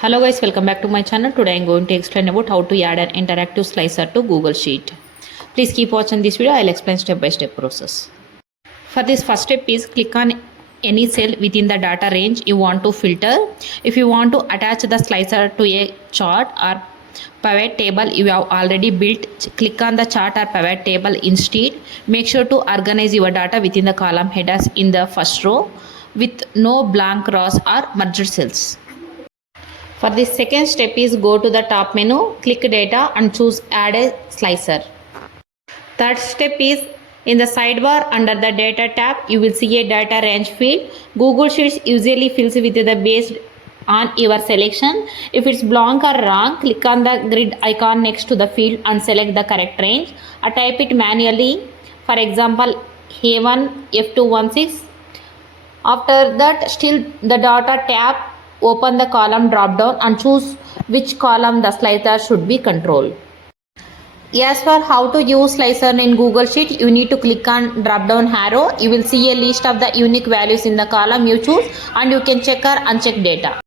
Hello guys, welcome back to my channel. Today I'm going to explain about how to add an interactive slicer to Google Sheet. Please keep watching this video. I'll explain step by step process. For this first step is click on any cell within the data range you want to filter. If you want to attach the slicer to a chart or pivot table you have already built, click on the chart or pivot table instead. Make sure to organize your data within the column headers in the first row with no blank rows or merged cells. For the second step is go to the top menu, click data and choose add a slicer. Third step is in the sidebar under the data tab you will see a data range field. Google Sheets usually fills with the based on your selection. If it's blank or wrong, click on the grid icon next to the field and select the correct range. I type it manually, for example A1 F216. After that, still the data tab, open the column drop down and choose which column the slicer should be controlled. As for how to use slicer in Google Sheet, you need to click on drop down arrow. You will see a list of the unique values in the column you choose and you can check or uncheck data.